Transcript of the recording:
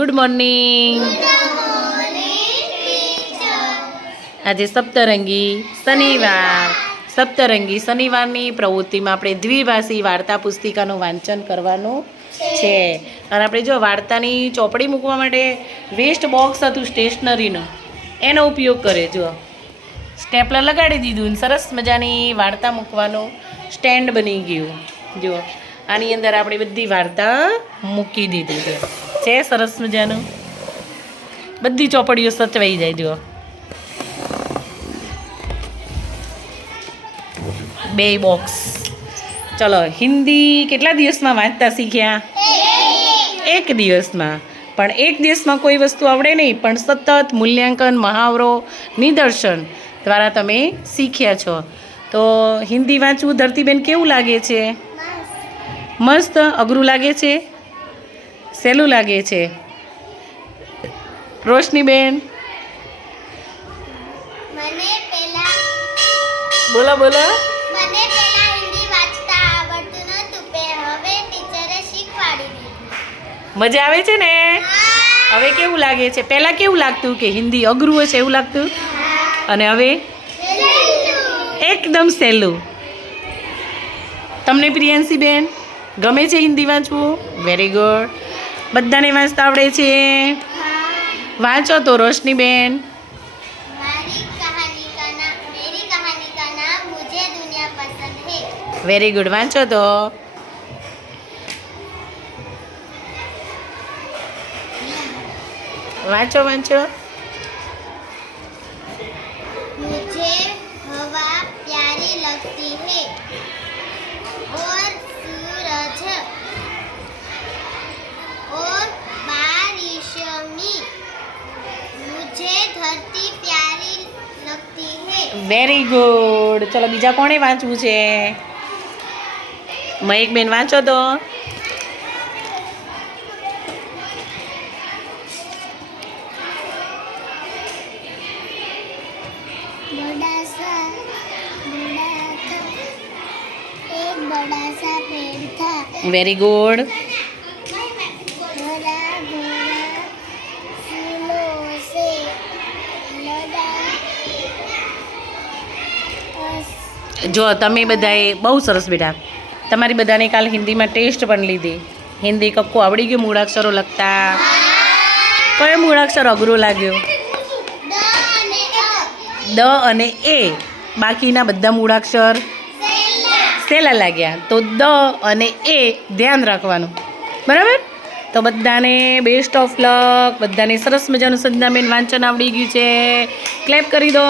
Good morning. આજે સપ્તરંગી શનિવારની પ્રવૃત્તિમાં આપણે દ્વિભાષી વાર્તા પુસ્તિકાનું વાંચન કરવાનું છે. અને આપણે જો વાર્તાની ચોપડી મૂકવા માટે વેસ્ટ બોક્સ હતું સ્ટેશનરીનું, એનો ઉપયોગ કરે. જો સ્ટેપલર લગાડી દીધું, સરસ મજાની વાર્તા મૂકવાનું સ્ટેન્ડ બની ગયું. જો આની અંદર આપણે બધી વાર્તા મૂકી દીધી છે સરસ મજાનું. બધી ચોપડીઓ સચવાઈ જાય. જો બે બોક્સ. ચલો, હિન્દી કેટલા દિવસમાં વાંચતા શીખ્યા? એક દિવસમાં. પણ એક દિવસમાં કોઈ વસ્તુ આવડે નહીં, પણ સતત મૂલ્યાંકન, મહાવરો, નિદર્શન દ્વારા તમે શીખ્યા છો. તો હિન્દી વાંચવું ધરતીબેન કેવું લાગે છે? મસ્ત. અઘરું લાગે છે? સહેલું લાગે છે? રોશનીબેન બોલો બોલો. મને પહેલા હિન્દી વાંચતા આવડતું નહોતું, હવે ટીચરે શીખવાડી દીધું. મજા આવે છે ને? હવે કેવું લાગે છે? પહેલાં કેવું લાગતું કે હિન્દી અઘરું હશે એવું લાગતું, અને હવે એકદમ સહેલું. તમને પ્રિયાંશીબેન ગમે છે હિન્દી વાંચવું? Very good. બધાને વાંચતા આવડે છે? વાંચો તો રોશનીબેન. मेरी कहानी का नाम मुझे दुनिया पसंद है. Very good. વાંચો તો. વાંચો વાંચો. मुझे हवा प्यारी लगती है और सूरज और बारिश में. मुझे धरती प्यारी लगती है. Very good. ચલો, બીજા કોણે વાંચવું છે? મયકબેન વાંચો તો. एक बड़ा सा पेड़ था. Very good. भरा भरा फूलों से लदा. જો તમે બધાએ બહુ સરસ બેટા. તમારી બધાને કાલ હિન્દીમાં ટેસ્ટ પણ લીધી. હિન્દી કક્કો આવડી ગયું મૂળાક્ષરો લખતા? કયો મૂળાક્ષર અઘરો લાગ્યો? દ અને એ. બાકીના બધા મૂળાક્ષર સહેલા લાગ્યા. તો દ અને એ ધ્યાન રાખવાનું, બરાબર? તો બધાને બેસ્ટ ઓફ લક. બધાને સરસ મજાનું સંજ્ઞાબેન વાંચન આવડી ગયું છે. ક્લેપ કરી દો.